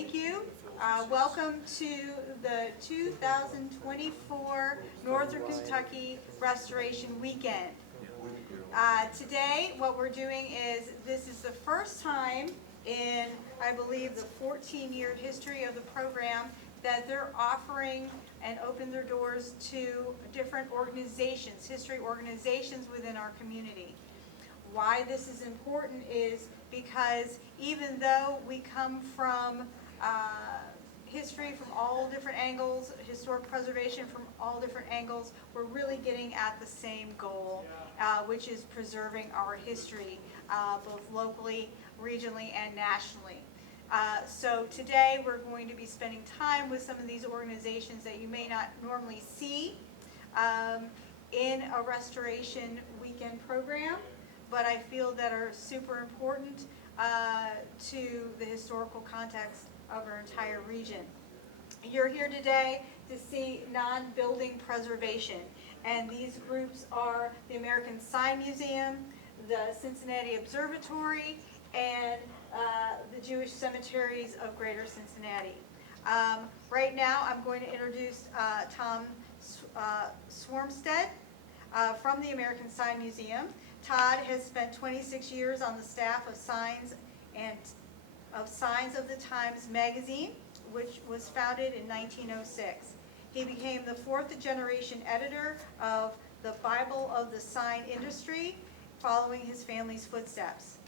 Thank you. Welcome to the 2024 Northern Kentucky Restoration Weekend. Today, what we're doing is, this is the first time in, I believe, the 14-year history of the program that they're offering and open their doors to different organizations, history organizations within our community. Why this is important is because even though we come from history from all different angles, historic preservation from all different angles, we're really getting at the same goal, which is preserving our history, both locally, regionally, and nationally. So today we're going to be spending time with some of these organizations that you may not normally see in a restoration weekend program, but I feel that are super important to the historical context of our entire region. You're here today to see non-building preservation, and these groups are the American Sign Museum, the Cincinnati Observatory, and the Jewish Cemeteries of Greater Cincinnati. Right now I'm going to introduce Tom Swarmstead from the American Sign Museum. Todd has spent 26 years on the staff of Signs of the Times magazine, which was founded in 1906. He became the fourth generation editor of the Bible of the Sign Industry, following his family's footsteps.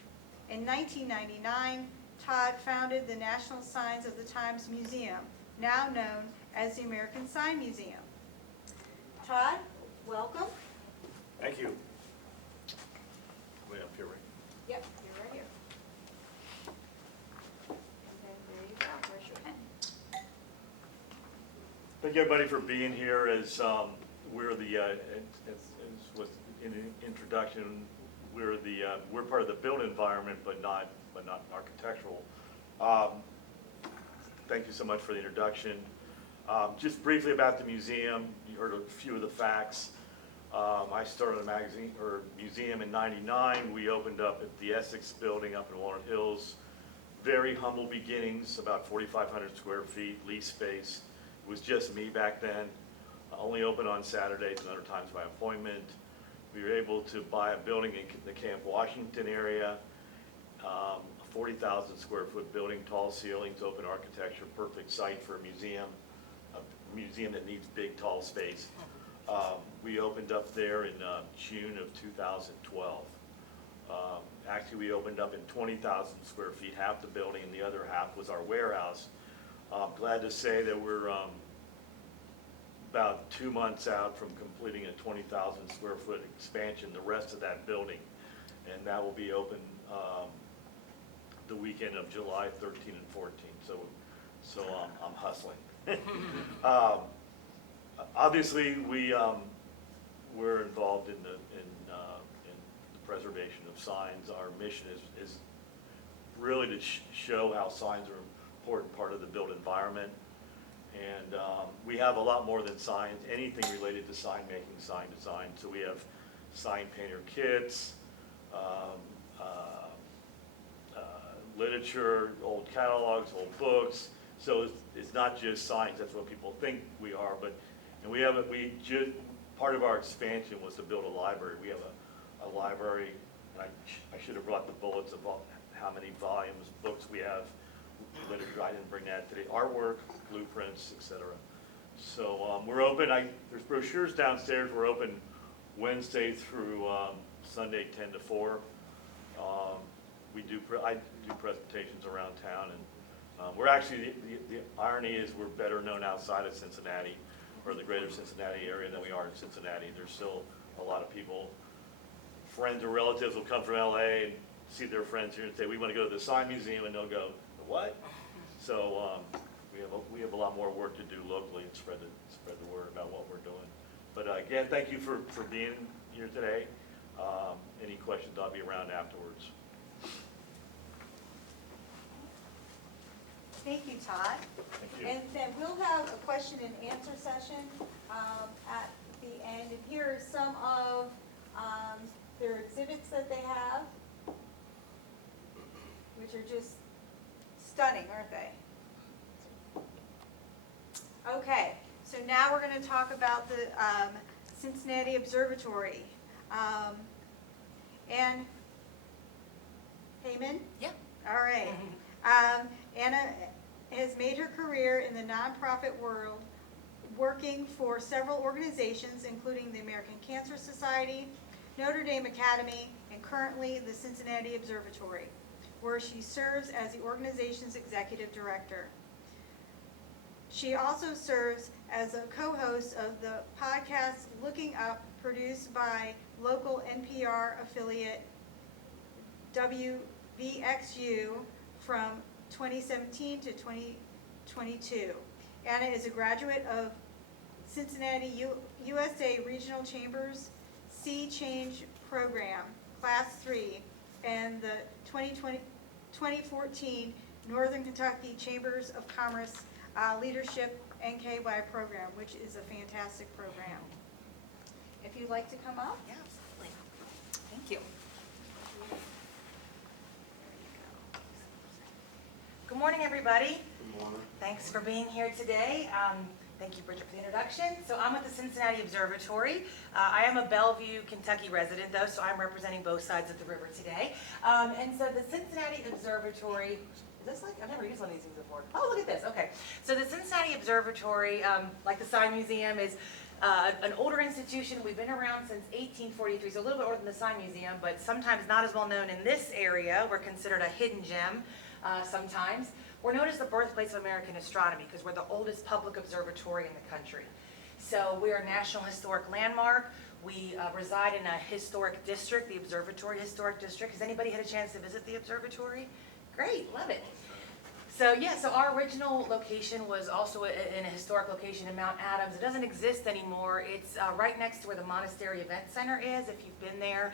In 1999, Todd founded the National Signs of the Times Museum, now known as the American Sign Museum. Todd, welcome. Thank you. Wait up here, right? Yep, you're right here. And then there you go. Where's your pen? Thank you, everybody, for being here. As we're the, as was in the introduction, we're part of the built environment, but not architectural. Thank you so much for the introduction. Just briefly about the museum, you heard a few of the facts. I started a museum in '99. We opened up at the Essex building up in Walnut Hills. Very humble beginnings, about 4,500 square feet, lease space. It was just me back then. Only open on Saturdays and other times by appointment. We were able to buy a building in the Camp Washington area, a 40,000 square foot building, tall ceilings, open architecture, perfect site for a museum that needs big, tall space. We opened up there in June of 2012. Actually, we opened up in 20,000 square feet, half the building, and the other half was our warehouse. Glad to say that we're about 2 months out from completing a 20,000 square foot expansion, the rest of that building, and that will be open the weekend of July 13 and 14. So I'm hustling. Obviously, we're involved in the preservation of signs. Our mission is really to show how signs are an important part of the built environment. And we have a lot more than signs, anything related to sign making, sign design. So we have sign painter kits, literature, old catalogs, old books. So it's not just signs. That's what people think we are. And part of our expansion was to build a library. We have a library, and I should have brought the bullets of how many volumes, books we have. Literature, I didn't bring that today. Artwork, blueprints, etc. So we're open. There's brochures downstairs. We're open Wednesday through Sunday, 10 to 4. I do presentations around town, and we're actually, the irony is we're better known outside of Cincinnati, or the greater Cincinnati area, than we are in Cincinnati. There's still a lot of people, friends or relatives will come from LA and see their friends here and say, we want to go to the Sign Museum, and they'll go, what? So we have a lot more work to do locally and spread the word about what we're doing. But again, thank you for being here today. Any questions, I'll be around afterwards. Thank you, Todd. Thank you. And then we'll have a question and answer session at the end. And here are some of their exhibits that they have, which are just stunning, aren't they? Okay, so now we're going to talk about the Cincinnati Observatory. And Heyman? Yeah. All right. Anna has made her career in the nonprofit world, working for several organizations, including the American Cancer Society, Notre Dame Academy, and currently the Cincinnati Observatory, where she serves as the organization's executive director. She also serves as a co-host of the podcast Looking Up, produced by local NPR affiliate WVXU from 2017 to 2022. Anna is a graduate of Cincinnati USA Regional Chambers Sea Change Program, Class 3, and the 2014 Northern Kentucky Chambers of Commerce Leadership NKY program, which is a fantastic program. If you'd like to come up. Yeah, absolutely. Thank you. Good morning, everybody. Good morning. Thanks for being here today. Thank you, Bridget, for the introduction. So I'm with the Cincinnati Observatory. I am a Bellevue, Kentucky resident, though, so I'm representing both sides of the river today. And so the Cincinnati Observatory, is this like, I've never used one of these things before. Oh, look at this, okay. So the Cincinnati Observatory, like the Sci Museum, is an older institution. We've been around since 1843, so a little bit older than the Sci Museum, but sometimes not as well known in this area. We're considered a hidden gem sometimes. We're known as the birthplace of American astronomy because we're the oldest public observatory in the country. So we're a National Historic Landmark. We reside in a historic district, the Observatory Historic District. Has anybody had a chance to visit the observatory? Great, love it. So yeah, so our original location was also in a historic location in Mount Adams. It doesn't exist anymore. It's right next to where the Monastery Event Center is. If you've been there,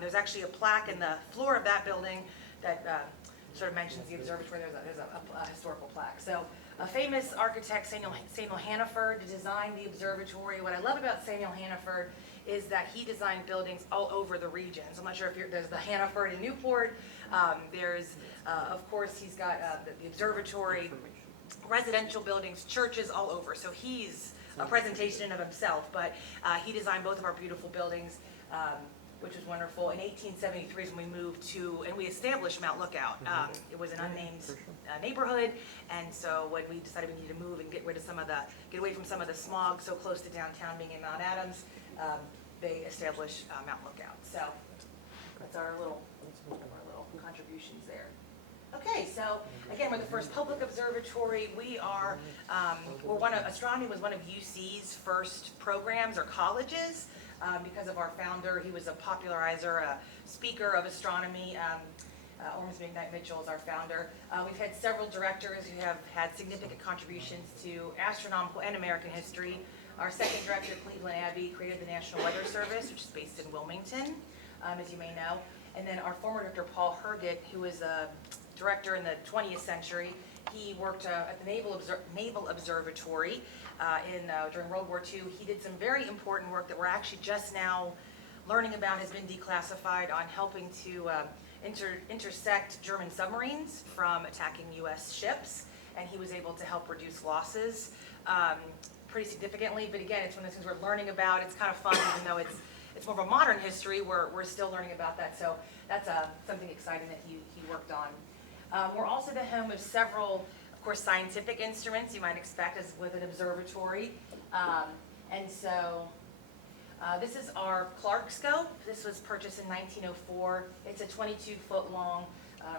there's actually a plaque in the floor of that building that sort of mentions the observatory. There's a historical plaque. So a famous architect, Samuel Hannaford, designed the observatory. What I love about Samuel Hannaford is that he designed buildings all over the regions. I'm not sure if there's the Hannaford in Newport. Of course, he's got the observatory, residential buildings, churches all over. So he's a presentation of himself, but he designed both of our beautiful buildings, which was wonderful. In 1873 is when we moved to, and we established Mount Lookout. It was an unnamed neighborhood, and so when we decided we needed to move and get away from some of the smog so close to downtown being in Mount Adams, they established Mount Lookout. So that's our little contributions there. Okay, so again, we're the first public observatory. We are, astronomy was one of UC's first programs or colleges. Because of our founder, he was a popularizer, a speaker of astronomy. Ormsby McKnight Mitchell is our founder. We've had several directors who have had significant contributions to astronomical and American history. Our second director, Cleveland Abbey, created the National Weather Service, which is based in Wilmington, as you may know. And then our former director, Paul Herget, who was a director in the 20th century, he worked at the Naval Observatory during World War II. He did some very important work that we're actually just now learning about, has been declassified, on helping to intersect German submarines from attacking U.S. ships, and he was able to help reduce losses pretty significantly. But again, it's one of those things we're learning about. It's kind of fun, even though it's more of a modern history. We're still learning about that, so that's something exciting that he worked on. We're also the home of several, of course, scientific instruments you might expect as with an observatory. And so this is our Clark scope. This was purchased in 1904. It's a 22-foot long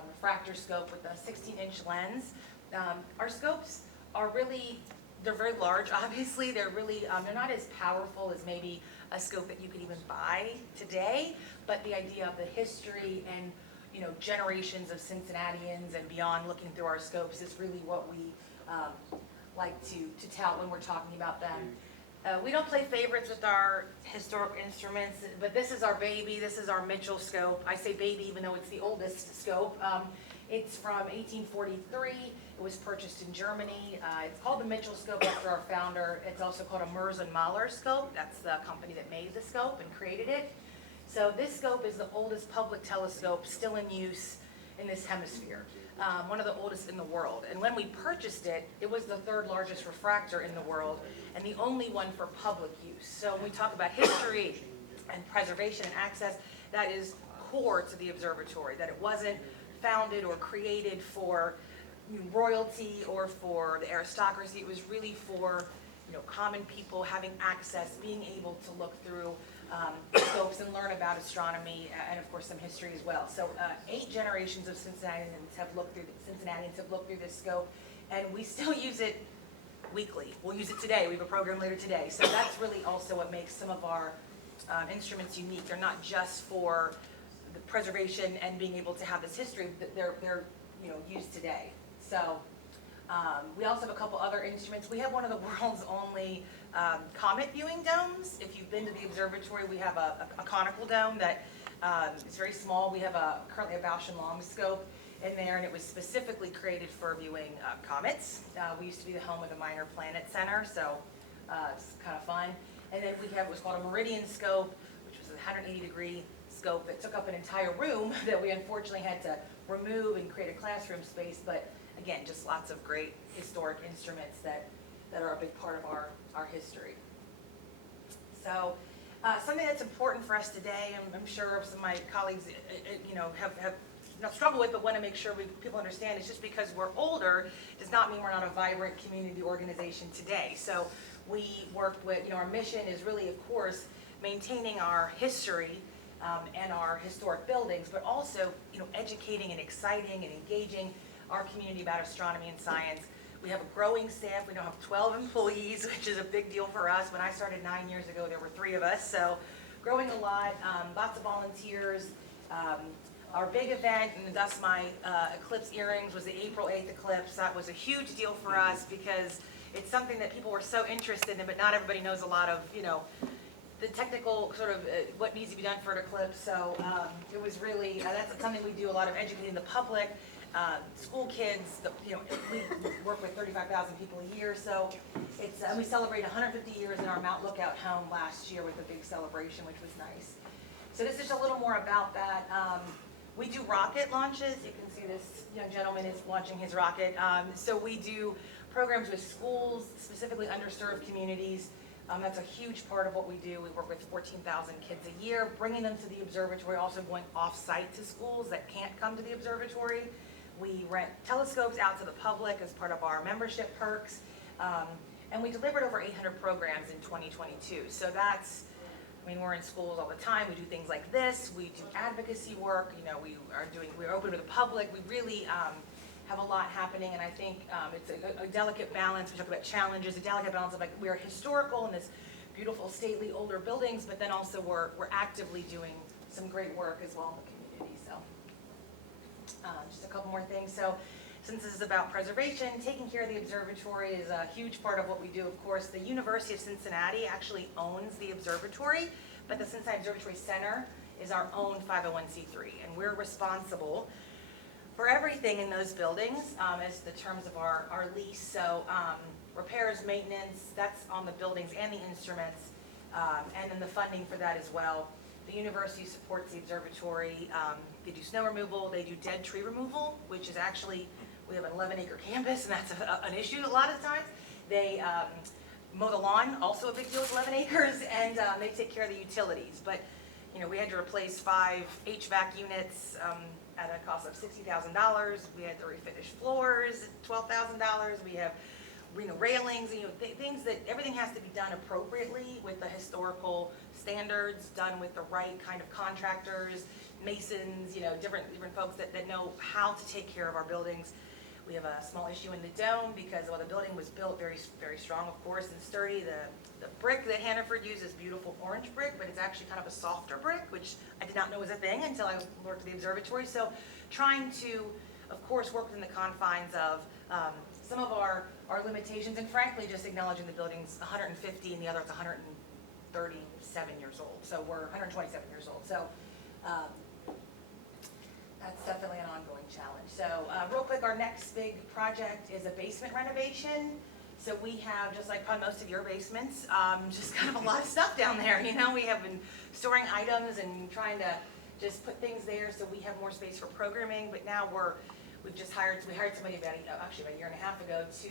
refractor scope with a 16-inch lens. Our scopes are really, they're very large, obviously. They're really, they're not as powerful as maybe a scope that you could even buy today, but the idea of the history and generations of Cincinnatians and beyond looking through our scopes is really what we like to tout when we're talking about them. We don't play favorites with our historic instruments, but this is our baby. This is our Mitchell scope. I say baby even though it's the oldest scope. It's from 1843. It was purchased in Germany. It's called the Mitchell scope after our founder. It's also called a Merz and Mahler scope. That's the company that made the scope and created it. So this scope is the oldest public telescope still in use in this hemisphere. one of the oldest in the world. And when we purchased it, it was the third largest refractor in the world and the only one for public use. So when we talk about history and preservation and access, that is core to the observatory, that it wasn't founded or created for royalty or for the aristocracy. It was really for common people having access, being able to look through scopes and learn about astronomy and of course some history as well. So 8 generations of Cincinnatians have looked through this scope, and we still use it weekly. We'll use it today. We have a program later today. So that's really also what makes some of our instruments unique. They're not just for the preservation and being able to have this history, but they're used today. So we also have a couple other instruments. We have one of the world's only comet viewing domes. If you've been to the observatory, we have a conical dome that is very small. We have currently a Bausch & Lomb scope in there, and it was specifically created for viewing comets. We used to be the home of the Minor Planet Center, so it's kind of fun. And then we have what's called a Meridian scope, which was a 180-degree scope that took up an entire room that we unfortunately had to remove and create a classroom space. But again, just lots of great historic instruments that are a big part of our history. So something that's important for us today, and I'm sure some of my colleagues have not struggled with, but want to make sure people understand, is just because we're older does not mean we're not a vibrant community organization today. So we work with, our mission is really, of course, maintaining our history and our historic buildings, but also, educating and exciting and engaging our community about astronomy and science. We have a growing staff. We now have 12 employees, which is a big deal for us. When I started 9 years ago, there were 3 of us, so growing a lot, lots of volunteers. Our big event, and thus my eclipse earrings, was the April 8th eclipse. That was a huge deal for us because it's something that people were so interested in, but not everybody knows a lot of, the technical sort of what needs to be done for an eclipse. So it was really, that's something we do a lot of educating the public, school kids. We work with 35,000 people a year, so it's we celebrate 150 years in our Mount Lookout home last year with a big celebration, which was nice. So this is a little more about that. We do rocket launches. You can see this young gentleman is launching his rocket. So we do programs with schools, specifically underserved communities. That's a huge part of what we do. We work with 14,000 kids a year, bringing them to the observatory, also going off-site to schools that can't come to the observatory. We rent telescopes out to the public as part of our membership perks. And we delivered over 800 programs in 2022. So that's, we're in schools all the time. We do things like this. We do advocacy work. We're open to the public. We really have a lot happening, and I think it's a delicate balance. We talk about challenges, a delicate balance of we're historical in this beautiful, stately, older buildings, but then also we're actively doing some great work as well in the community. So just a couple more things. So since this is about preservation, taking care of the observatory is a huge part of what we do. Of course, the University of Cincinnati actually owns the observatory, but the Cincinnati Observatory Center is our own 501c3, and we're responsible for everything in those buildings as the terms of our lease. So repairs, maintenance, that's on the buildings and the instruments, and then the funding for that as well. The university supports the observatory. They do snow removal, they do dead tree removal, which is actually, we have an 11-acre campus, and that's an issue a lot of times. They mow the lawn, also a big deal with 11 acres, and they take care of the utilities. But we had to replace 5 HVAC units at a cost of $60,000. We had to refinish floors at $12,000. We have railings, things that everything has to be done appropriately with the historical standards, done with the right kind of contractors, masons, different folks that know how to take care of our buildings. We have a small issue in the dome because while the building was built very, very strong, of course, and sturdy, the brick that Hannaford uses, beautiful orange brick, but it's actually kind of a softer brick, which I did not know was a thing until I worked at the observatory. So trying to, of course, work within the confines of some of our limitations, and frankly, just acknowledging the building's 150 and the other is 137 years old. So we're 127 years old. So that's definitely an ongoing challenge. So real quick, our next big project is a basement renovation. So we have, just like on most of your basements, just kind of a lot of stuff down there. We have been storing items and trying to just put things there so we have more space for programming. But now we hired somebody actually about a year and a half ago to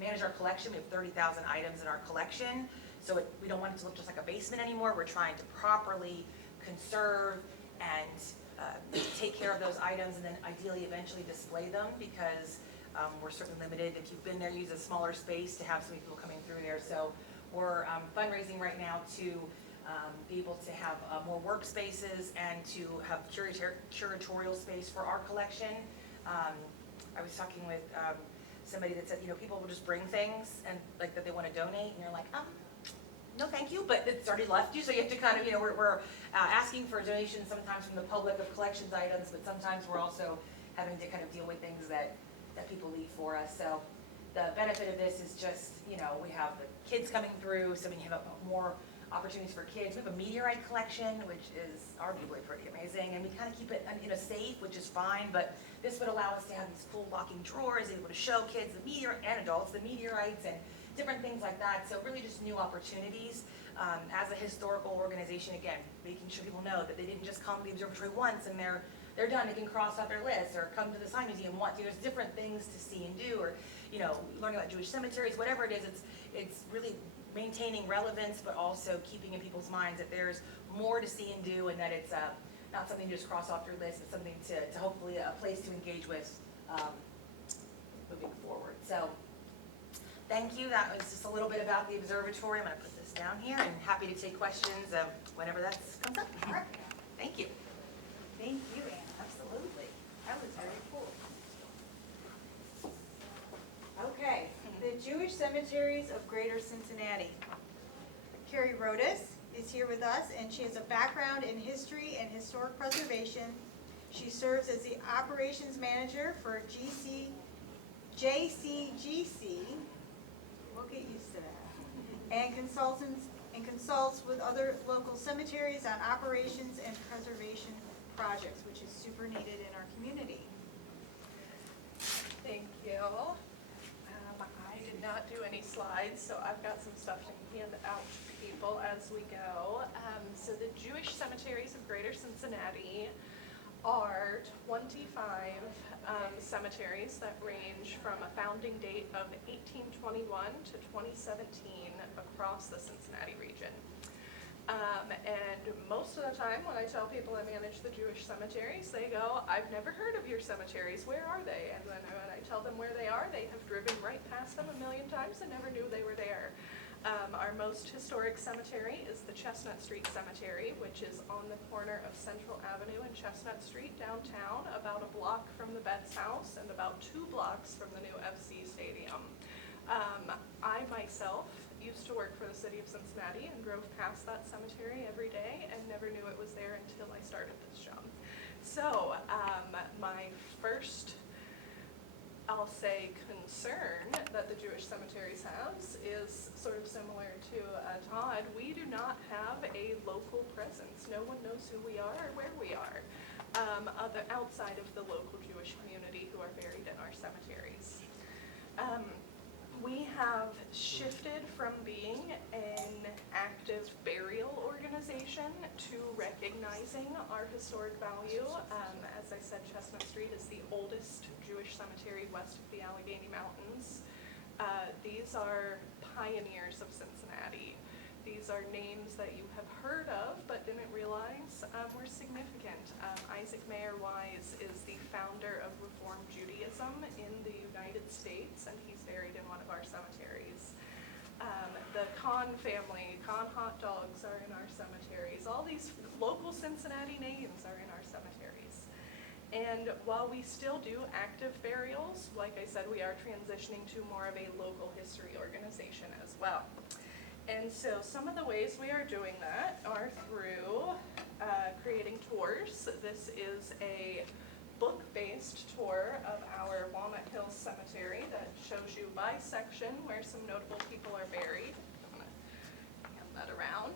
manage our collection. We have 30,000 items in our collection, so we don't want it to look just like a basement anymore. We're trying to properly conserve and take care of those items, and then ideally eventually display them, because we're certainly limited. If you've been there, use a smaller space to have so many people coming through there. So we're fundraising right now to be able to have more workspaces and to have curatorial space for our collection. I was talking with somebody that said, people will just bring things and like that they want to donate, and you're like, no, thank you, but it's already left you, so you have to kind of, we're asking for donations sometimes from the public of collections items, but sometimes we're also having to kind of deal with things that people leave for us. So the benefit of this is just, we have the kids coming through, so we have more opportunities for kids. We have a meteorite collection, which is arguably pretty amazing, and we kind of keep it in a safe, which is fine, but this would allow us to have these cool locking drawers, able to show kids and adults the meteorites and different things like that. So really just new opportunities. As a historical organization, again, making sure people know that they didn't just come to the observatory once and they're done, they can cross off their list, or come to the Science Museum once. There's different things to see and do, or learning about Jewish cemeteries, whatever it is. It's really maintaining relevance, but also keeping in people's minds that there's more to see and do, and that it's not something to just cross off your list, but something to hopefully a place to engage with moving forward. So thank you. That was just a little bit about the observatory. I'm going to put this down here, and happy to take questions whenever that comes up. All right. Thank you. Thank you, Anne, absolutely. That was very cool. Okay, the Jewish Cemeteries of Greater Cincinnati. Carrie Rodas is here with us, and she has a background in history and historic preservation. She serves as the operations manager for JCGC, we'll get used to that, and consults with other local cemeteries on operations and preservation projects, which is super needed in our community. Thank you. I did not do any slides, so I've got some stuff to hand out to people as we go. So the Jewish Cemeteries of Greater Cincinnati are 25 cemeteries that range from a founding date of 1821 to 2017 across the Cincinnati region. And most of the time when I tell people I manage the Jewish cemeteries, they go, I've never heard of your cemeteries, where are they? And then when I tell them where they are, they have driven right past them a million times and never knew they were there. Our most historic cemetery is the Chestnut Street Cemetery, which is on the corner of Central Avenue and Chestnut Street downtown, about a block from the Betts House and about 2 blocks from the new FC Stadium. I myself used to work for the city of Cincinnati and drove past that cemetery every day and never knew it was there until I started this job. So my first, I'll say, concern that the Jewish cemeteries have is sort of similar to Todd. We do not have a local presence. No one knows who we are or where we are, outside of the local Jewish community who are buried in our cemeteries. We have shifted from being an active burial organization to recognizing our historic value. As I said, Chestnut Street is the oldest Jewish cemetery west of the Allegheny Mountains. These are pioneers of Cincinnati. These are names that you have heard of but didn't realize were significant. Isaac Mayer Wise is the founder of Reform Judaism in the United States, and he's buried in one of our cemeteries. The Kahn family, Kahn hot dogs are in our cemeteries. All these local Cincinnati names are in our cemeteries. And while we still do active burials, like I said, we are transitioning to more of a local history organization as well. And so some of the ways we are doing that are through creating tours. This is a book-based tour of our Walnut Hills Cemetery that shows you by section where some notable people are buried. I'm going to hand that around.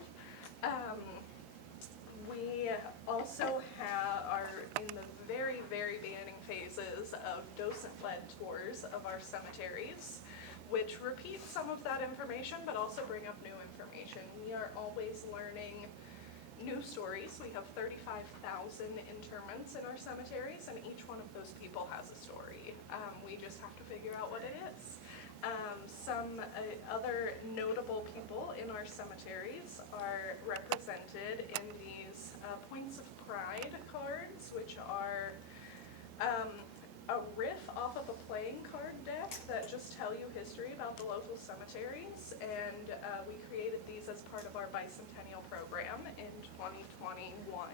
We also are in the very, very beginning phases of docent-led tours of our cemeteries, which repeat some of that information but also bring up new information. We are always learning news stories. We have 35,000 interments in our cemeteries, and each one of those people has a story. We just have to figure out what it is. Some other notable people in our cemeteries are represented in these Points of Pride cards, which are a riff off of a playing card deck that just tell you history about the local cemeteries, and we created these as part of our bicentennial program in 2021.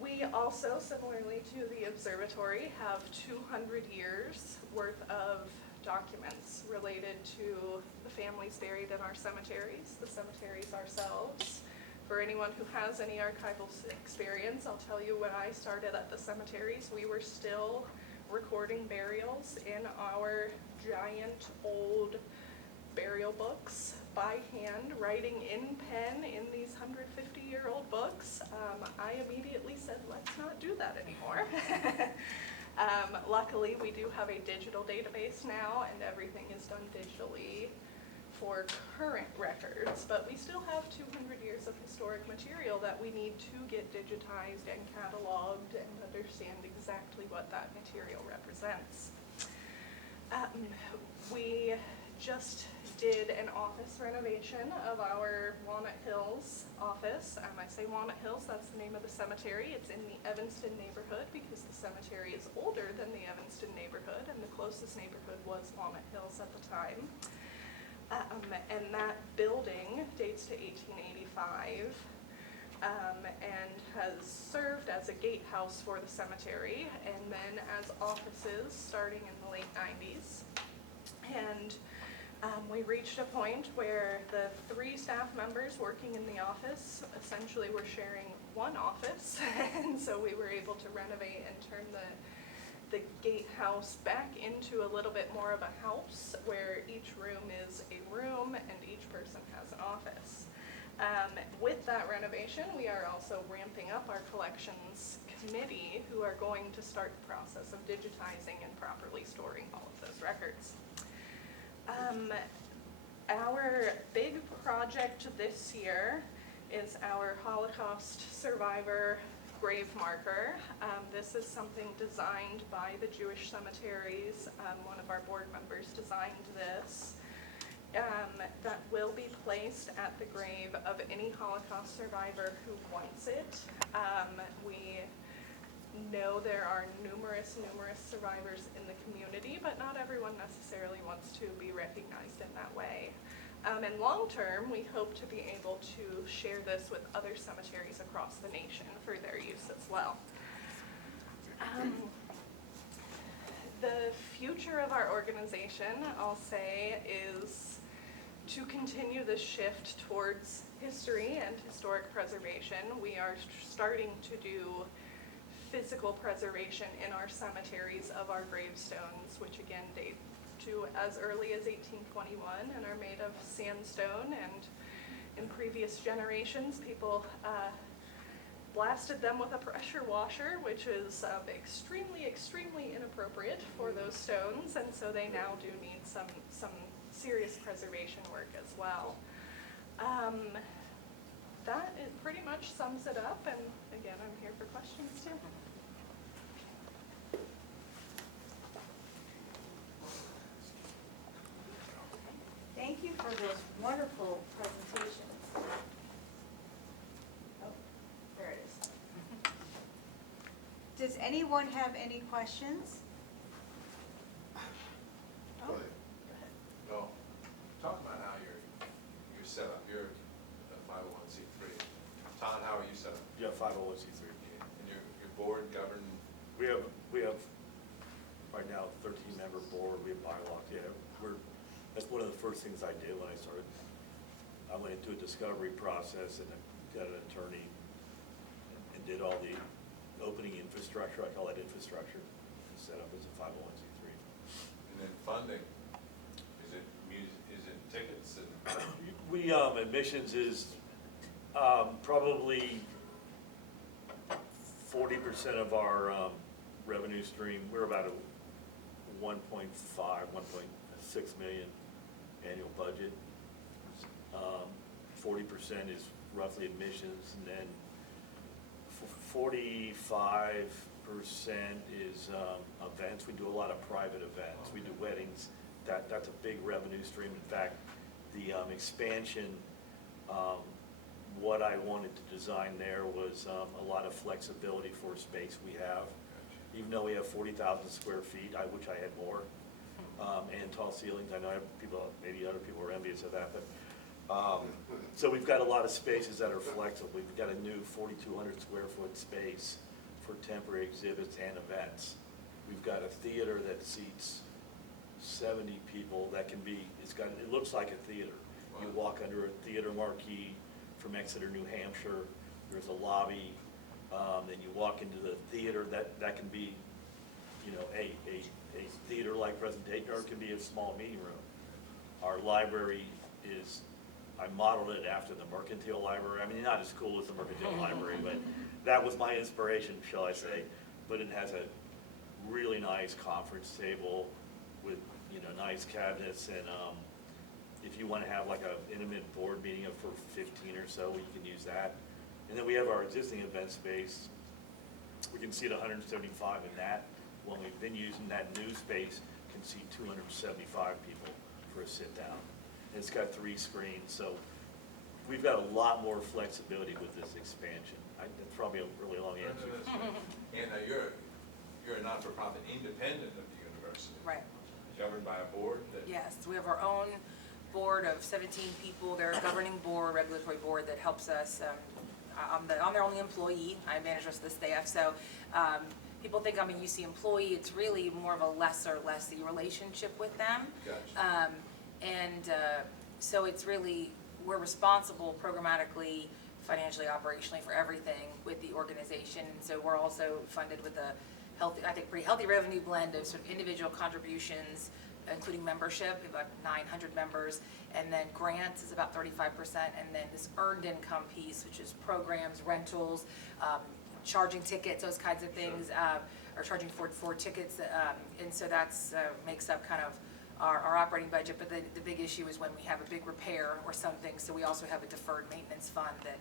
We also, similarly to the observatory, have 200 years worth of documents related to the families buried in our cemeteries, the cemeteries ourselves. For anyone who has any archival experience, I'll tell you when I started at the cemeteries, we were still recording burials in our giant old burial books by hand, writing in pen in these 150-year-old books. I immediately said, let's not do that anymore. Luckily, we do have a digital database now, and everything is done digitally for current records, but we still have 200 years of historic material that we need to get digitized and cataloged and understand exactly what that material represents. We just did an office renovation of our Walnut Hills office. I say Walnut Hills, that's the name of the cemetery. It's in the Evanston neighborhood because the cemetery is older than the Evanston neighborhood, and the closest neighborhood was Walnut Hills at the time. And that building dates to 1885 and has served as a gatehouse for the cemetery, and then as offices starting in the late 90s. And we reached a point where the 3 staff members working in the office essentially were sharing one office, and so we were able to renovate and turn the gatehouse back into a little bit more of a house where each room is a room and each person has an office. With that renovation, we are also ramping up our collections committee, who are going to start the process of digitizing and properly storing all of those records. Our big project this year is our Holocaust survivor grave marker. This is something designed by the Jewish cemeteries. One of our board members designed this. That will be placed at the grave of any Holocaust survivor who wants it. We know there are numerous survivors in the community, but not everyone necessarily wants to be recognized in that way. And long term, we hope to be able to share this with other cemeteries across the nation for their use as well. The future of our organization, I'll say, is to continue the shift towards history and historic preservation. We are starting to do physical preservation in our cemeteries of our gravestones, which again date to as early as 1821 and are made of sandstone, and in previous generations people blasted them with a pressure washer, which is extremely inappropriate for those stones, and so they now do need some serious preservation work as well. That pretty much sums it up, and again, I'm here for questions too. Thank you for those wonderful presentations. Oh, there it is. Does anyone have any questions? Go ahead. No. Talk about how you're set up. You're a 501c3. Todd, how are you set up? Yeah, 501c3. And your board govern? We have right now 13-member board. We have bylaws. Yeah, that's one of the first things I did when I started. I went into a discovery process and got an attorney and did all the opening infrastructure. I call that infrastructure. And set up as a 501c3. And then funding. Is it music? Is it tickets? And We admissions is probably 40% of our revenue stream. We're about a 1.5, 1.6 million annual budget. 40% is roughly admissions, and then 45% is events. We do a lot of private events. We do weddings. That's a big revenue stream. In fact, the expansion, what I wanted to design there was a lot of flexibility for space we have. Even though we have 40,000 square feet, I wish I had more, and tall ceilings. I know people, maybe other people are envious of that, but so we've got a lot of spaces that are flexible. We've got a new 4,200 square foot space for temporary exhibits and events. We've got a theater that seats 70 people. That can be, it looks like a theater. You walk under a theater marquee from Exeter, New Hampshire. There's a lobby. Then you walk into the theater. That can be, you know, a theater-like presentation, or it can be a small meeting room. Our library is, I modeled it after the Mercantile Library. I mean, not as cool as the Mercantile Library, but that was my inspiration, shall I say. But it has a really nice conference table with, you know, nice cabinets, and if you want to have like an intimate board meeting for 15 or so, you can use that. And then we have our existing event space. We can seat 175 in that. When we've been using that new space, can seat 275 people for a sit down. It's got 3 screens, so we've got a lot more flexibility with this expansion. That's probably a really long answer. And you're a not-for-profit independent of the university. Right. Governed by a board that. Yes, we have our own board of 17 people. They're a governing board, regulatory board that helps us. I'm their only employee. I manage the rest of the staff. So people think I'm a UC employee. It's really more of a lessee relationship with them. Gotcha. So it's really, we're responsible programmatically, financially, operationally for everything with the organization. And so we're also funded with a healthy, I think pretty healthy revenue blend of sort of individual contributions, including membership. We have about 900 members, and then grants is about 35%, and then this earned income piece, which is programs, rentals, charging tickets, those kinds of things, or charging for tickets, and so that's makes up kind of our operating budget. But the big issue is when we have a big repair or something, so we also have a deferred maintenance fund that,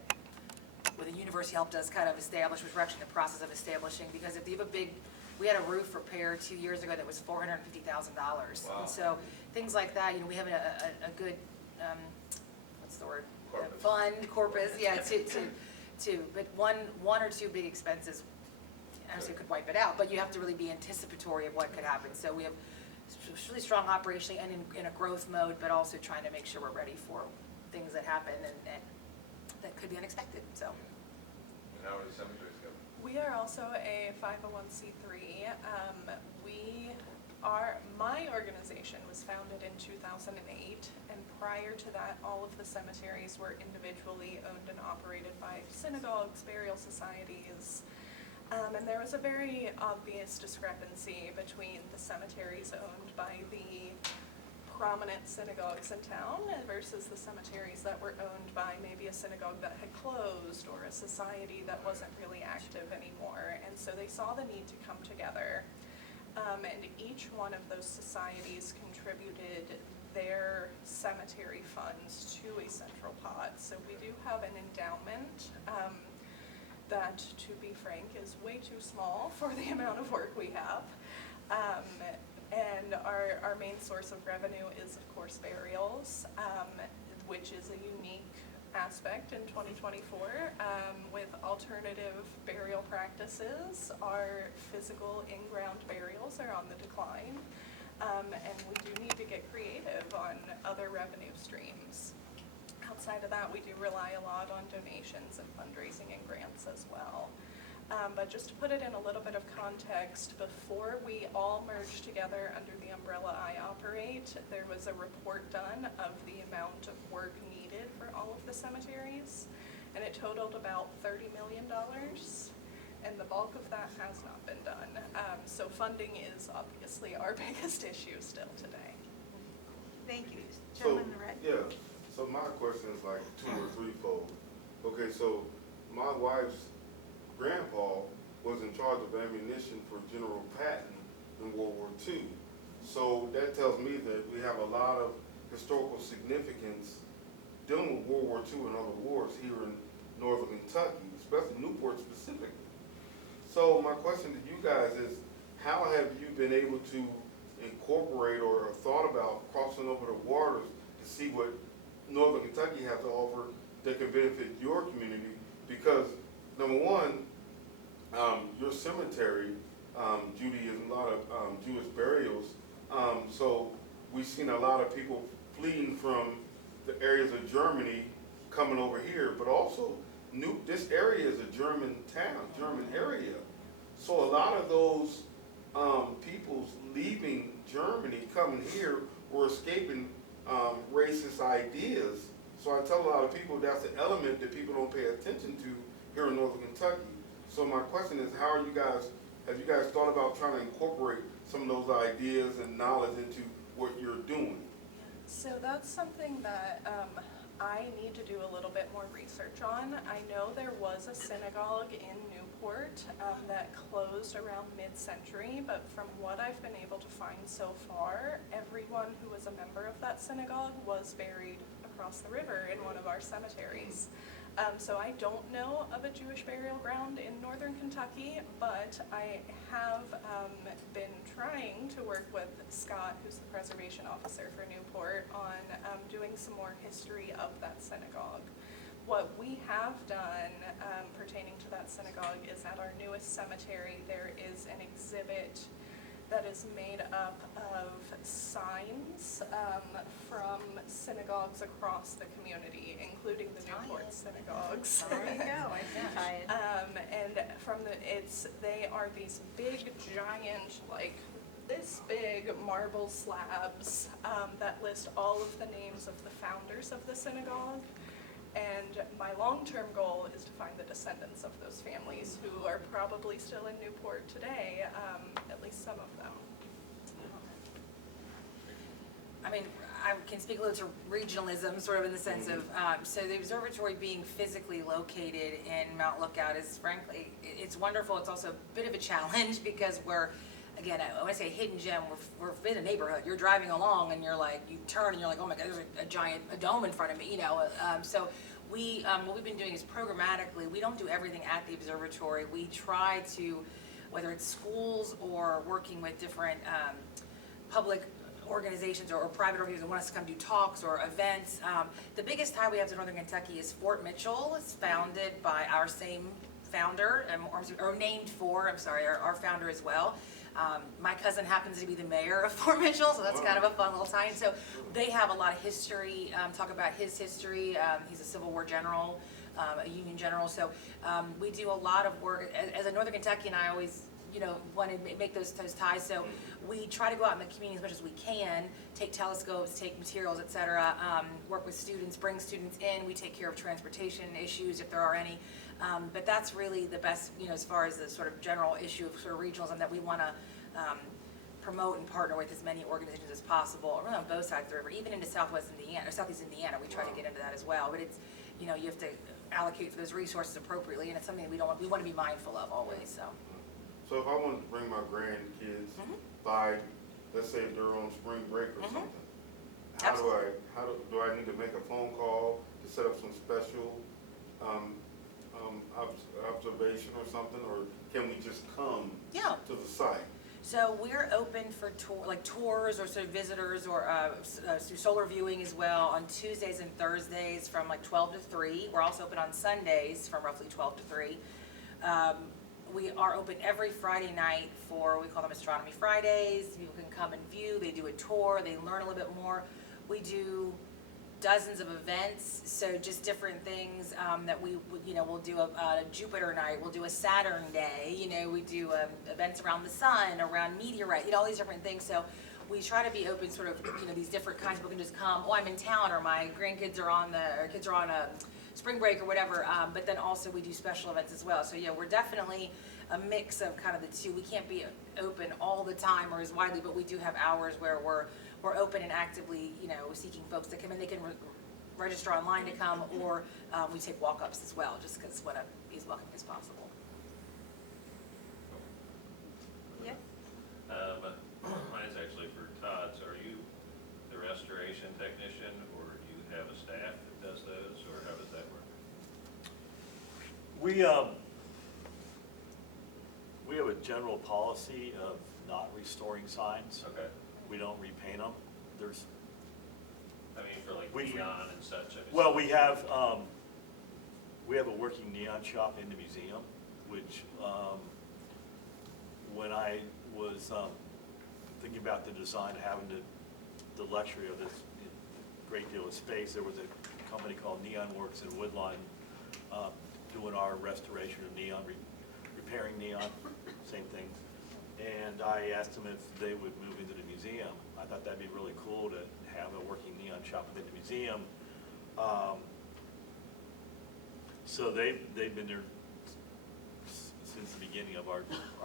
where the university helped us kind of establish, which we're actually in the process of establishing, because if you have a big, we had a roof repair 2 years ago that was $450,000. Wow. And so things like that, you know, we have a good, what's the word? Corpus. Fund, corpus, yeah, but one or two big expenses, honestly, could wipe it out, but you have to really be anticipatory of what could happen. So we have really strong operationally and in a growth mode, but also trying to make sure we're ready for things that happen and that could be unexpected, so. And how are the cemeteries going? We are also a 501c3. My organization was founded in 2008, and prior to that, all of the cemeteries were individually owned and operated by synagogues, burial societies, and there was a very obvious discrepancy between the cemeteries owned by the prominent synagogues in town versus the cemeteries that were owned by maybe a synagogue that had closed or a society that wasn't really active anymore. And so they saw the need to come together. And each one of those societies contributed their cemetery funds to a central pot. So we do have an endowment that, to be frank, is way too small for the amount of work we have. And our main source of revenue is, of course, burials, which is a unique aspect in 2024. With alternative burial practices, our physical in-ground burials are on the decline, and we do need to get creative on other revenue streams. Outside of that, we do rely a lot on donations and fundraising and grants as well. But just to put it in a little bit of context, before we all merged together under the umbrella I operate, there was a report done of the amount of work needed for all of the cemeteries, and it totaled about $30 million, and the bulk of that has not been done. So funding is obviously our biggest issue still today. Thank you. So, Gentleman in the red. yeah, so my question is like 2 or 3-fold. Okay, so my wife's grandpa was in charge of ammunition for General Patton in World War II. So that tells me that we have a lot of historical significance dealing with World War II and other wars here in northern Kentucky, especially Newport specifically. So my question to you guys is, how have you been able to incorporate or thought about crossing over the waters to see what northern Kentucky has to offer that can benefit your community? Because number one, your cemetery, Judy, is a lot of Jewish burials. So we've seen a lot of people fleeing from the areas of Germany coming over here, but also this area is a German town, German area. So a lot of those peoples leaving Germany, coming here, were escaping racist ideas. So I tell a lot of people that's an element that people don't pay attention to here in northern Kentucky. So my question is, have you guys thought about trying to incorporate some of those ideas and knowledge into what you're doing? So that's something that I need to do a little bit more research on. I know there was a synagogue in Newport that closed around mid-century, but from what I've been able to find so far, everyone who was a member of that synagogue was buried across the river in one of our cemeteries. So I don't know of a Jewish burial ground in northern Kentucky, but I have been trying to work with Scott, who's the preservation officer for Newport, on doing some more history of that synagogue. What we have done pertaining to that synagogue is at our newest cemetery, there is an exhibit that is made up of signs from synagogues across the community, including the Newport synagogues. There you go, I see it. And they are these big, giant, like this big marble slabs that list all of the names of the founders of the synagogue. And my long-term goal is to find the descendants of those families who are probably still in Newport today, at least some of them. I mean, I can speak a little to regionalism, sort of in the sense of, so the observatory being physically located in Mount Lookout is frankly, it's wonderful. It's also a bit of a challenge because we're, again, when I say hidden gem, we're in a neighborhood. You're driving along and you're like, you turn and you're like, oh my God, there's a giant dome in front of me, you know. So what we've been doing is programmatically, we don't do everything at the observatory. We try to, whether it's schools or working with different public organizations or private organizations that want us to come do talks or events. The biggest tie we have to Northern Kentucky is Fort Mitchell. It's founded by our same founder, or named for, our founder as well. My cousin happens to be the mayor of Fort Mitchell, so that's kind of a fun little tie-in. So they have a lot of history, talk about his history. He's a Civil War general, a Union general. So we do a lot of work. As a Northern Kentuckian, I always want to make those ties. So we try to go out in the community as much as we can, take telescopes, take materials, et cetera, work with students, bring students in. We take care of transportation issues if there are any. But that's really the best, as far as the sort of general issue of sort of regionalism that we want to promote and partner with as many organizations as possible, really on both sides of the river, even into Southwest Indiana, or Southeast Indiana. We try to get into that as well. But it's, you have to allocate those resources appropriately, and it's something that we want to be mindful of always. So if I wanted to bring my grandkids by, let's say they're on spring break or something, do I need to make a phone call to set up some special observation or something, or can we just come to the site? So we're open for tours or sort of visitors or solar viewing as well on Tuesdays and Thursdays from like 12 to 3. We're also open on Sundays from roughly 12 to 3. We are open every Friday night for, we call them Astronomy Fridays. People can come and view. They do a tour. They learn a little bit more. We do dozens of events, so just different things that we'll do a Jupiter night, we'll do a Saturn day, we do events around the sun, around meteorite, all these different things. So we try to be open sort of, these different kinds. People can just come, I'm in town, or my grandkids are on kids are on a spring break or whatever, but then also we do special events as well. So yeah, we're definitely a mix of kind of the two. We can't be open all the time or as widely, but we do have hours where we're open and actively, seeking folks to come in. They can register online to come, or we take walk-ups as well, just because want to be as welcoming as possible. Yeah. Mine is actually for Todd. So are you the restoration technician, or do you have a staff that does We have a general policy of not restoring signs. Okay. We don't repaint them. There's, I mean, for like We- neon and such. I just- well, we have a working neon shop in the museum, which, when I was thinking about the design, having the luxury of this great deal of space, there was a company called Neon Works in Woodlawn doing our restoration of neon, repairing neon, same thing. And I asked them if they would move into the museum. I thought that'd be really cool to have a working neon shop within the museum. So they've been there since the beginning of our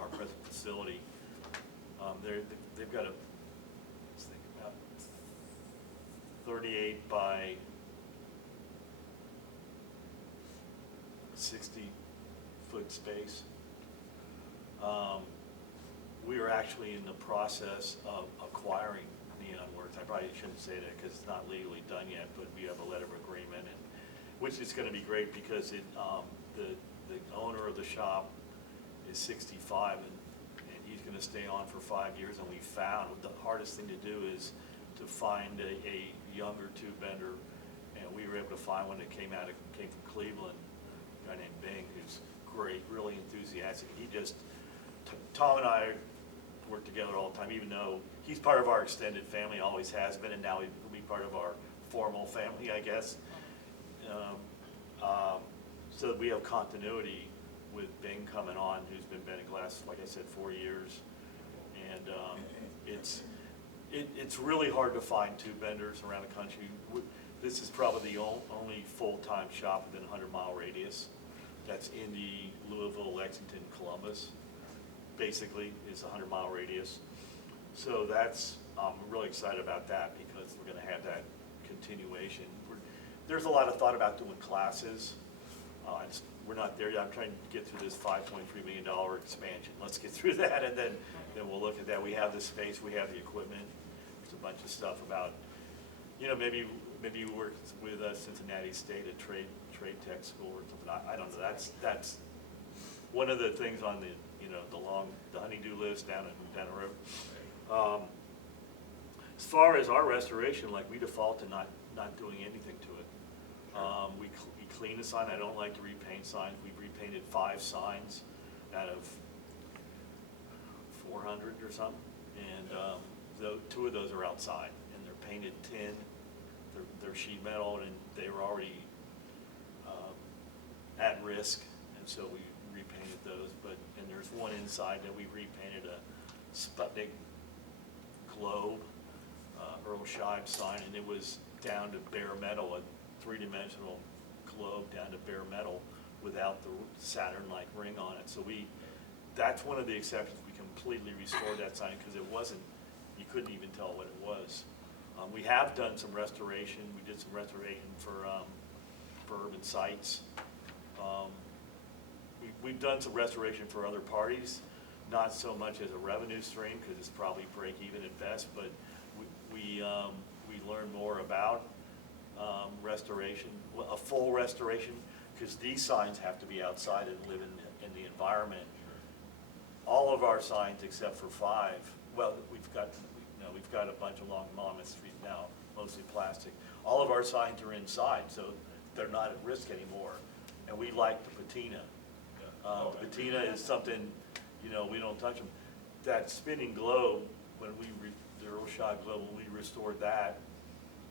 present facility. They've got let's think about 38 by 60-foot space. We are actually in the process of acquiring Neon Works. I probably shouldn't say that because it's not legally done yet, but we have a letter of agreement, and which is going to be great because the owner of the shop is 65 and he's going to stay on for 5 years. And we found the hardest thing to do is to find a younger tube bender, and we were able to find one that came from Cleveland, a guy named Bing, who's great, really enthusiastic. Tom and I work together all the time, even though he's part of our extended family, always has been, and now he'll be part of our formal family, I guess. So we have continuity with Bing coming on, who's been bending glass, like I said, 4 years. And it's really hard to find tube benders around the country. This is probably the only full-time shop within a 100-mile radius. That's Indy, Louisville, Lexington, Columbus. Basically, is a 100-mile radius. So I'm really excited about that because we're going to have that continuation. There's a lot of thought about doing classes. We're not there yet. I'm trying to get through this $5.3 million expansion. Let's get through that, and then we'll look at that. We have the space, we have the equipment. There's a bunch of stuff about, maybe you work with Cincinnati State at Trade Tech School or something. I don't know. That's one of the things on the the honeydew list down the road. As far as our restoration, like we default to not doing anything to it. We clean the sign. I don't like to repaint signs. We've repainted 5 signs out of 400 or something, and 2 of those are outside, and they're painted tin. They're sheet metal, and they were already at risk, and so we repainted those. And there's one inside that we repainted a Sputnik globe, Earl Scheib sign, and it was down to bare metal, a 3-dimensional globe down to bare metal without the Saturn-like ring on it. So that's one of the exceptions. We completely restored that sign because you couldn't even tell what it was. We have done some restoration. We did some restoration for urban sites. We've done some restoration for other parties, not so much as a revenue stream because it's probably break even at best, but we learn more about restoration, a full restoration, because these signs have to be outside and live in the environment. All of our signs except for 5, well, we've got a bunch along Monmouth Street now, mostly plastic. All of our signs are inside, so they're not at risk anymore. And we like the patina. The patina is something, we don't touch them. That spinning globe, the Earl Scheib globe, when we restored that,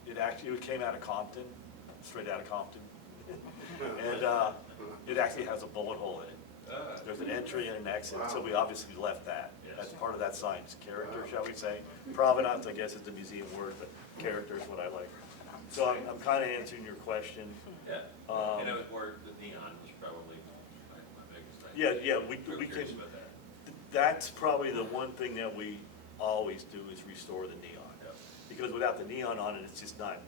it came out of Compton, straight out of Compton. And it actually has a bullet hole in it. There's an entry and an exit, so we obviously left that. That's part of that sign's character, shall we say. Provenance, I guess, is the museum word, but character is what I like. So I'm kind of answering your question. Yeah, where the neon was probably my biggest thing. Yeah, we Curious can, about that. that's probably the one thing that we always do is restore the neon. Yeah. Because without the neon on it, it's just not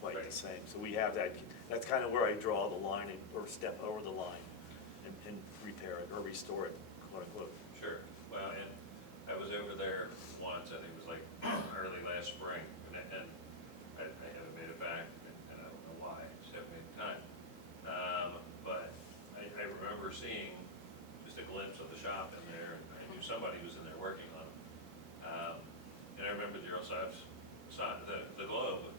quite the same. So we have that, that's kind of where I draw the line or step over the line and repair it or restore it, quote unquote. Sure. Well, and I was over there once, I think it was like early last spring, and I haven't made it back, and I don't know why, just haven't made the time. But I remember somebody was in there working on them. And I remember the Earl Sives sign, the globe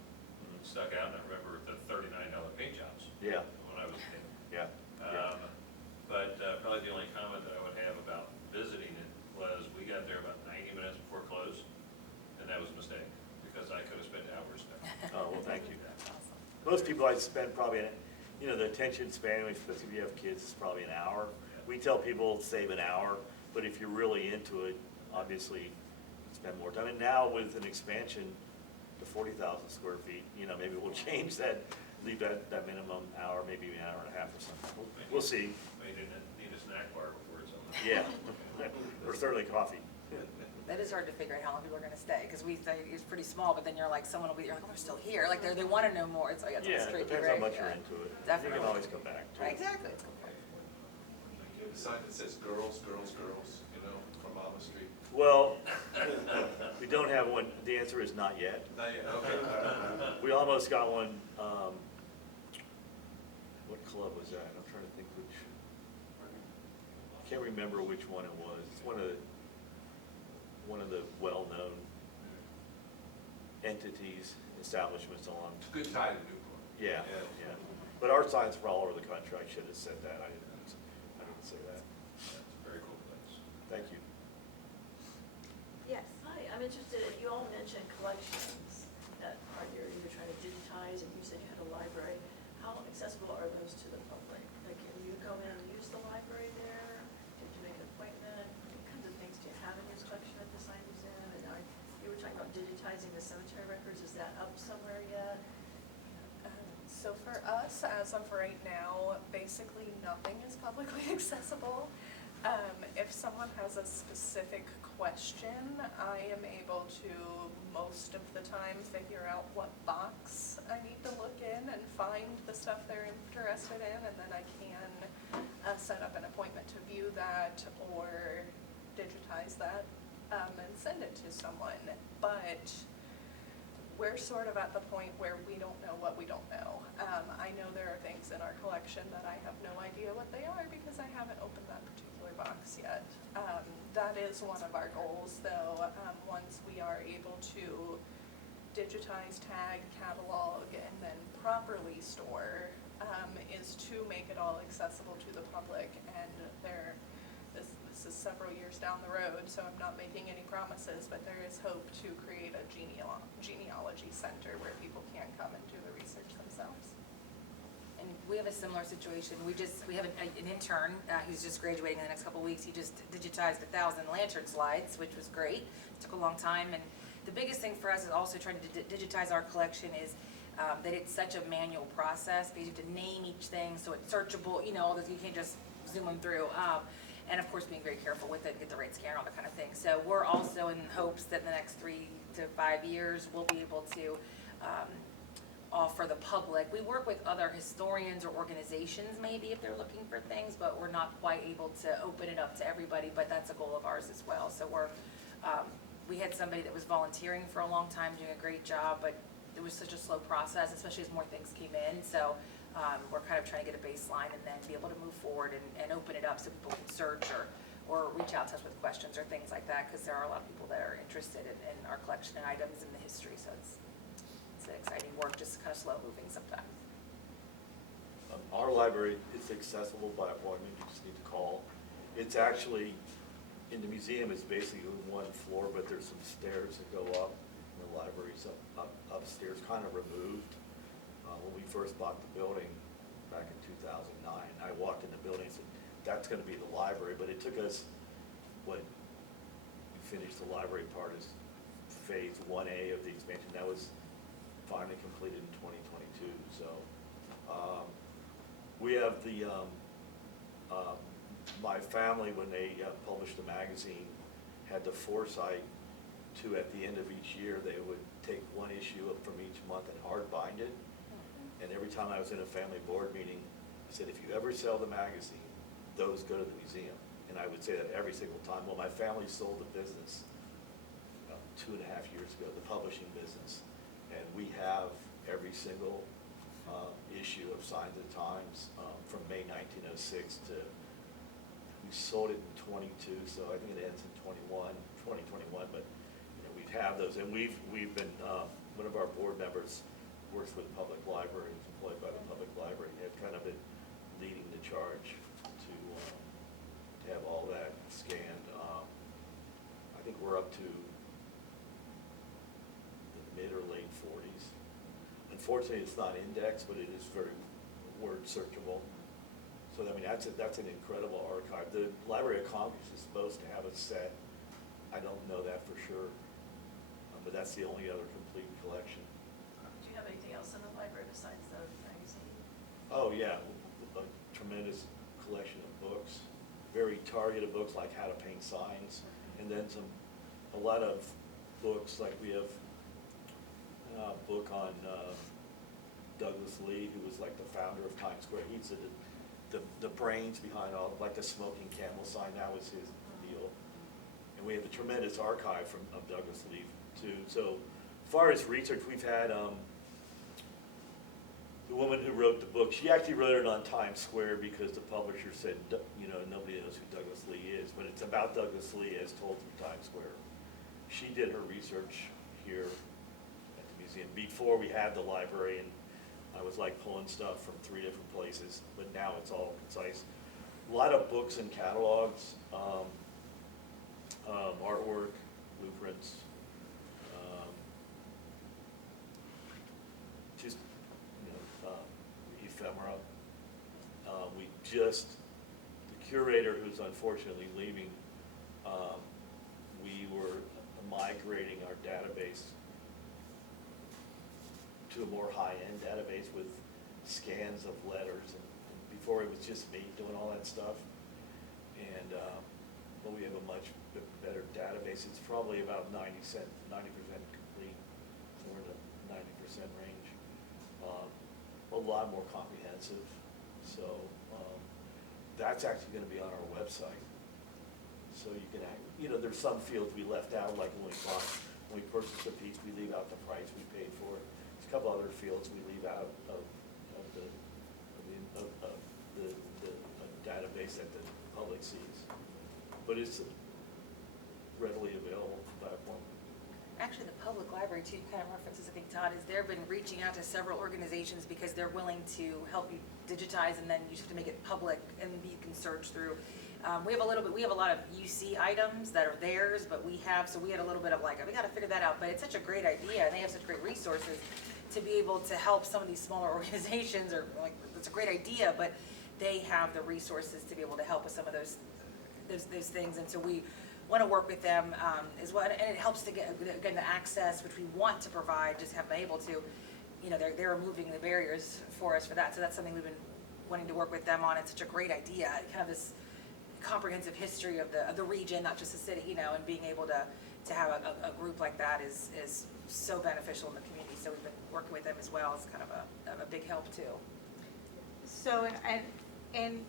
stuck out, and I remember the $39 paint jobs Yeah, when I was a kid. yeah, yeah. But probably the only comment that I would have about visiting it was we got there about 90 minutes before close, and that was a mistake, because I could have spent hours there. Oh, well, thank you. Most people I spend probably, you know, the attention span, especially if you have kids, is probably an hour. We tell people save an hour, but if you're really into it, obviously, spend more time. And now with an expansion to 40,000 square feet, you know, maybe we'll change that, leave that minimum hour, maybe an hour and a half or something. We'll see. Maybe need a snack bar before it's over. Yeah, or certainly coffee. That is hard to figure out how long people are gonna stay, because we say it's pretty small, but then you're like, someone will be, you're like, oh, they're still here, like, they wanna know more, it's like, it's Yeah, it tricky, depends right? how much you're Yeah. into it. Definitely. You can always come back to Right, it. exactly, it's a good point. The sign that says girls, girls, girls, you know, from Mama Street. Well, we don't have one, the answer is not yet. Not yet, okay. We almost got one, what club was that? I'm trying to think which, can't remember which one it was. It's one of the well-known entities, establishments along, It's a good tie to Newport. yeah, yeah. But our signs are all over the country. I should have said that. I didn't say that. That's a very cool place. Thank you. Yes. Hi, I'm interested, you all mentioned collections that are you're trying to digitize, and you said you had a library. How accessible are those to the public? Like, can you go in and use the library there? Did you make an appointment? What kinds of things do you have in your collection at the Sign Museum? And you were talking about digitizing the cemetery records, is that up somewhere yet? So for us, as of right now, basically nothing is publicly accessible. If someone has a specific question, I am able to, most of the time, figure out what box I need to look in and find the stuff they're interested in, and then I can set up an appointment to view that or digitize that and send it to someone. But we're sort of at the point where we don't know what we don't know. I know there are things in our collection that I have no idea what they are because I haven't opened that particular box yet. That is one of our goals, though, once we are able to digitize, tag, catalog, and then properly store, is to make it all accessible to the public. And this is several years down the road, so I'm not making any promises, but there is hope to create a genealogy center where people can come and do the research themselves. And we have a similar situation. We have an intern who's just graduating in the next couple of weeks. He just digitized 1,000 lantern slides, which was great. It took a long time. And the biggest thing for us is also trying to digitize our collection is that it's such a manual process because you have to name each thing so it's searchable, you know, all this, you can't just zoom them through. And of course, being very careful with it, get the right scanner, all that kind of thing. So we're also in hopes that in the next 3 to 5 years, we'll be able to offer the public. We work with other historians or organizations maybe if they're looking for things, but we're not quite able to open it up to everybody, but that's a goal of ours as well. So we had somebody that was volunteering for a long time, doing a great job, but it was such a slow process, especially as more things came in. So we're kind of trying to get a baseline and then be able to move forward and open it up so people can search or reach out to us with questions or things like that, because there are a lot of people that are interested in our collection and items and the history. So it's an exciting work, just kind of slow moving sometimes. Our library is accessible by appointment. You just need to call. It's actually, in the museum, it's basically one floor, but there's some stairs that go up. The library's upstairs, kind of removed. When we first bought the building back in 2009, I walked in the building and said, that's gonna be the library, but it took us, we finished the library part as phase 1A of the expansion. That was finally completed in 2022, so. We have my family, when they published the magazine, had the foresight to, at the end of each year, they would take one issue from each month and hard bind it. And every time I was in a family board meeting, I said, if you ever sell the magazine, those go to the museum. And I would say that every single time. Well, my family sold the business about 2.5 years ago, the publishing business. And we have every single issue of Signs of the Times from May 1906 to, we sold it in 22, so I think it ends in 2021, but, you know, we'd have those, and we've been, one of our board members works with public library, is employed by the public library, and they've kind of been leading the charge to have all that scanned. I think we're up to the mid or late 40s. Unfortunately, it's not indexed, but it is very word searchable. So I mean, that's an incredible archive. The Library of Congress is supposed to have a set. I don't know that for sure, but that's the only other complete collection. Do you have anything else in the library besides the magazine? Oh, yeah, a tremendous collection of books, very targeted books like How to Paint Signs, and then a lot of books, like we have a book on Douglas Lee, who was like the founder of Times Square. He's the brains behind all, like the smoking camel sign, that was his deal. And we have a tremendous archive of Douglas Lee too. So as far as research, we've had the woman who wrote the book, she actually wrote it on Times Square because the publisher said, you know, nobody knows who Douglas Lee is, but it's about Douglas Lee as told through Times Square. She did her research here at the museum before we had the library, and I was like pulling stuff from 3 different places, but now it's all concise. A lot of books and catalogs, artwork, blueprints, just, you know, ephemera. We just, the curator who's unfortunately leaving, we were migrating our database to a more high-end database with scans of letters, and before it was just me doing all that stuff. And, but we have a much better database. It's probably about 90% complete, somewhere in the 90% range. A lot more comprehensive. So that's actually going to be on our website. So you can, you know, there's some fields we left out, like when we purchased a piece, we leave out the price we paid for it. There's a couple other fields we leave out of the database that the public sees. But it's readily available platform. Actually, the public library too, kind of references, I think, Todd, is they've been reaching out to several organizations because they're willing to help you digitize, and then you just have to make it public and you can search through. We have a lot of UC items that are theirs, but we had a little bit of like, we gotta figure that out, but it's such a great idea, and they have such great resources to be able to help some of these smaller organizations, or like, it's a great idea, but they have the resources to be able to help with some of those things, and so we want to work with them as well, and it helps to get, again, the access, which we want to provide, just haven't been able to, you know, they're removing the barriers for us for that, so that's something we've been wanting to work with them on. It's such a great idea, kind of this comprehensive history of the region, not just the city, you know, and being able to have a group like that is so beneficial in the community, so we've been working with them as well. It's kind of a big help too. So, and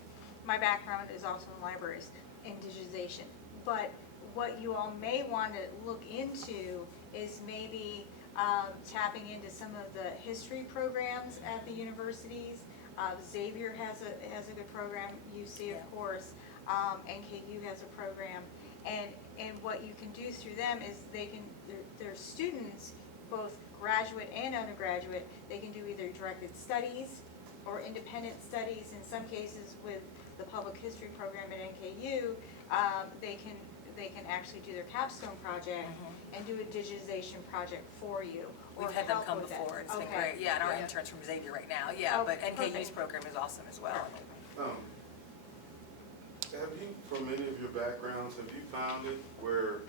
my background is also in libraries and digitization, but what you all may want to look into is maybe tapping into some of the history programs at the universities. Xavier has a good program, UC of course, NKU has a program, and what you can do through them is their students, both graduate and undergraduate, they can do either directed studies or independent studies. In some cases with the public history program at NKU, they can actually do their capstone project and do a digitization project for you. Or We've had them help come with it. before, it's been Okay. great, yeah, and our Yeah. interns from Xavier right now, yeah, Oh, but NKU's perfect. program is awesome as well. Have you, from any of your backgrounds, have you found it where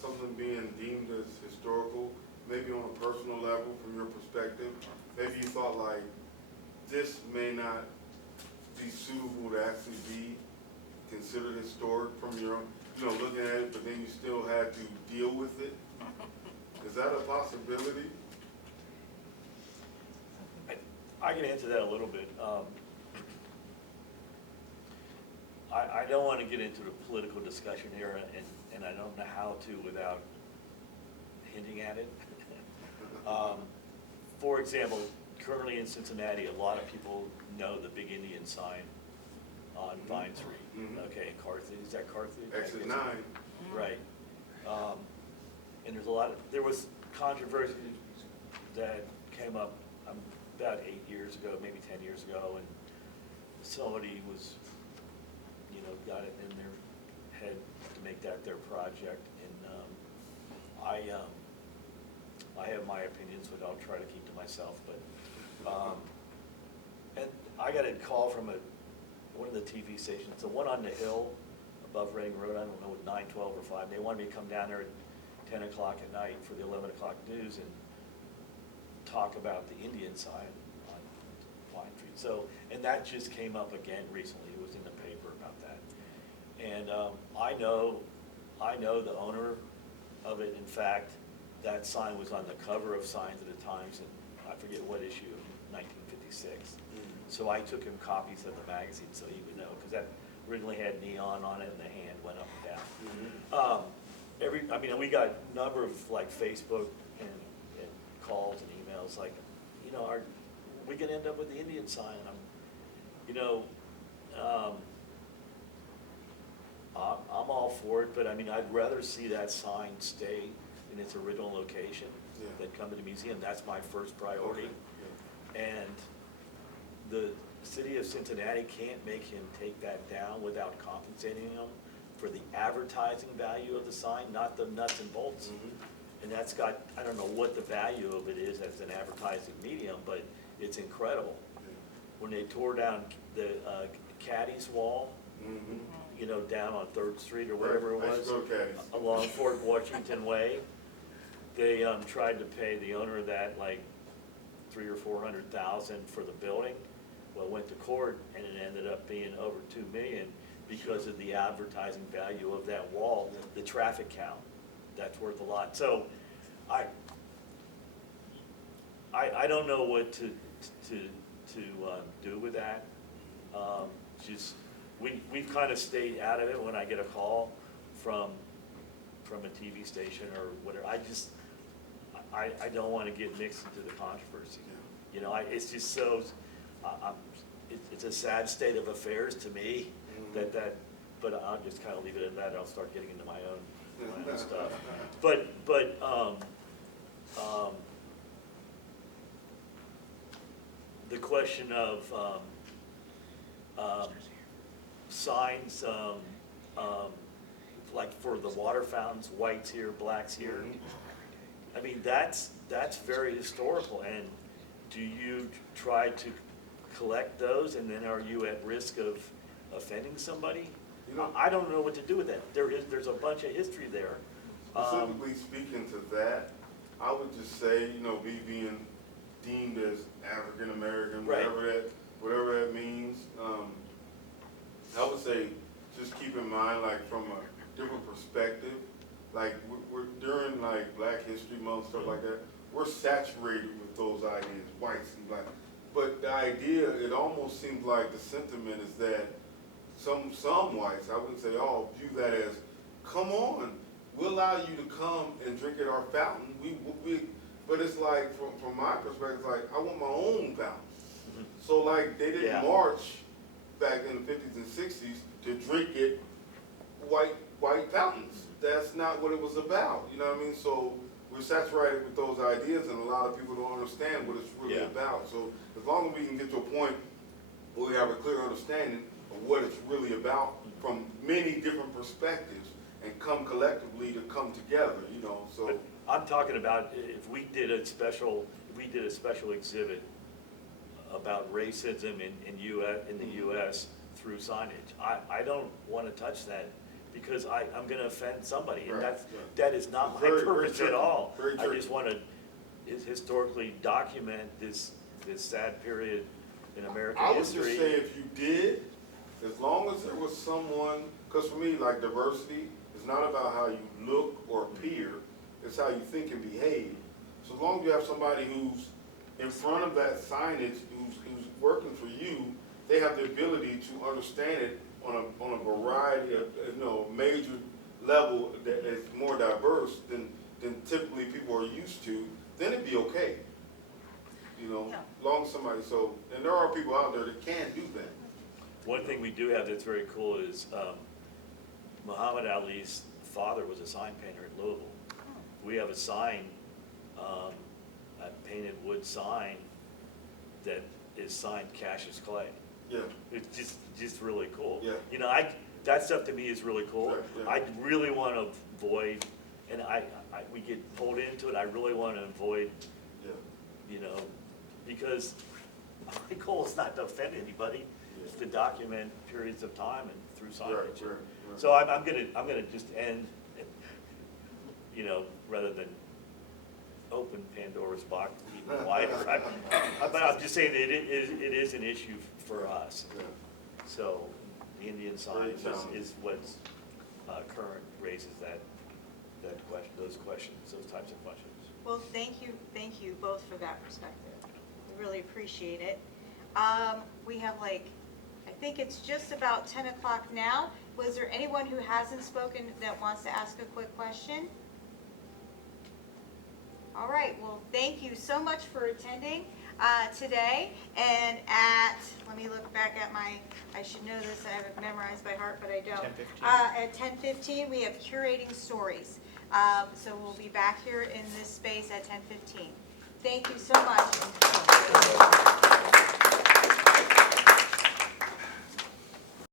something being deemed as historical, maybe on a personal level from your perspective, maybe you thought like, this may not be suitable to actually be considered historic from your own, you know, looking at it, but then you still had to deal with it? Is that a possibility? I can answer that a little bit. I don't want to get into the political discussion here, and I don't know how to without hinting at it. For example, currently in Cincinnati, a lot of people know the Big Indian sign on Vine Street, Mhm. okay, in Carthage, is that Carthage? Exit 9. Right. And there's a lot of, there was controversy that came up about 8 years ago, maybe 10 years ago, and somebody was, got it in their head to make that their project, and I have my opinions, but I'll try to keep to myself, but, and I got a call from one of the TV stations, the one on the hill above Reading Road, I don't know, 9, 12, or 5, they wanted me to come down there at 10 o'clock at night for the 11 o'clock news and talk about the Indian sign on Vine Street. So, and that just came up again recently, it was in the paper about that. And I know the owner of it. In fact, that sign was on the cover of Signs of the Times, and I forget what issue, 1956. So I took him copies of the magazine so he would know, because that originally had neon on it and the hand went up and down. We got a number of like Facebook and calls and emails like, are we gonna end up with the Indian sign? And I'm all for it, but I'd rather see that sign stay in its original location Yeah. than come to the museum. That's my first priority. Okay, And the city of Cincinnati can't make him take that down without compensating him for the advertising value of the sign, not the nuts and bolts. Mhm. And that's got, I don't know what the value of it is as an advertising medium, but it's incredible. Yeah. When they tore down the Caddy's wall, Mhm. down on 3rd Street or wherever it Right, I was, used to go to Caddy's. along Fort Washington Way, they tried to pay the owner of that like $300,000 or $400,000 for the building. Well, went to court and it ended up being over $2 million because of the advertising value of that wall, the traffic count. That's worth a lot. So I don't know what to do with that. Just we've kind of stayed out of it when I get a call from a TV station or whatever. I don't want to get mixed into the controversy. It's just so, it's a sad state to affairs to me but I'll just kind of leave it at that. I'll start getting into my own stuff. But the question of signs, like for the water fountains, whites here, blacks here. That's very historical. And do you try to collect those, and then are you at risk of offending somebody? I don't know what to do with that. There's a bunch of history there. Specifically speaking to that, I would just say, me being deemed as African American, Right. whatever that means, I would say just keep in mind, like from a different perspective, like we're during like Black History Month, stuff like that, we're saturated with those ideas, whites and black. But the idea, it almost seems like the sentiment is that some whites, I wouldn't say all, view that as, come on, we'll allow you to come and drink at our fountain. But it's like, from my perspective, it's like, I want my own fountain. So like, they didn't Yeah. march back in the 50s and 60s to drink at white fountains. That's not what it was about, you know what I mean? So we're saturated with those ideas, and a lot of people don't understand what it's really Yeah. about. So as long as we can get to a point where we have a clear understanding of what it's really about from many different perspectives, and come collectively to come together, so. But I'm talking about if we did a special exhibit about racism in the U.S. through signage. I don't want to touch that because I'm going to offend somebody, and Right, that is not my Very purpose at tricky. all. Very I tricky. just want to historically document this sad period in American I would just history. say if you did, as long as there was someone, because for me, like diversity is not about how you look or appear, it's how you think and behave. So as long as you have somebody who's in front of that signage, who's working for you, they have the ability to understand it on a variety of, major level that is more diverse than typically people are used to, then it'd be okay. Yeah. Long as somebody, and there are people out there that can do that. One thing we do have that's very cool is Muhammad Ali's father was a sign painter at Louisville. We have a sign, a painted wood sign that is signed Cassius Clay. Yeah, It's just really cool. Yeah. You know, that stuff to me is really cool. Right, yeah. I really want to avoid, and we get pulled into it, I really want to avoid, yeah, you know, because my goal is not to offend anybody, it's to document periods of time and through right, signage. right. So I'm gonna just end, you know, rather than open Pandora's box even wider. But I'm just saying that it is an issue for us. Yeah. So the Indian sign is what's current raises that question, those questions, those types of questions. Well, thank you both for that perspective. We really appreciate it. We have like, I think it's just about 10 o'clock now. Was there anyone who hasn't spoken that wants to ask a quick question? All right, well, thank you so much for attending today. And let me look back at I should know this, I have it memorized by heart, but I don't. 10:15. At 10:15, we have Curating Stories. So we'll be back here in this space at 10:15. Thank you so much.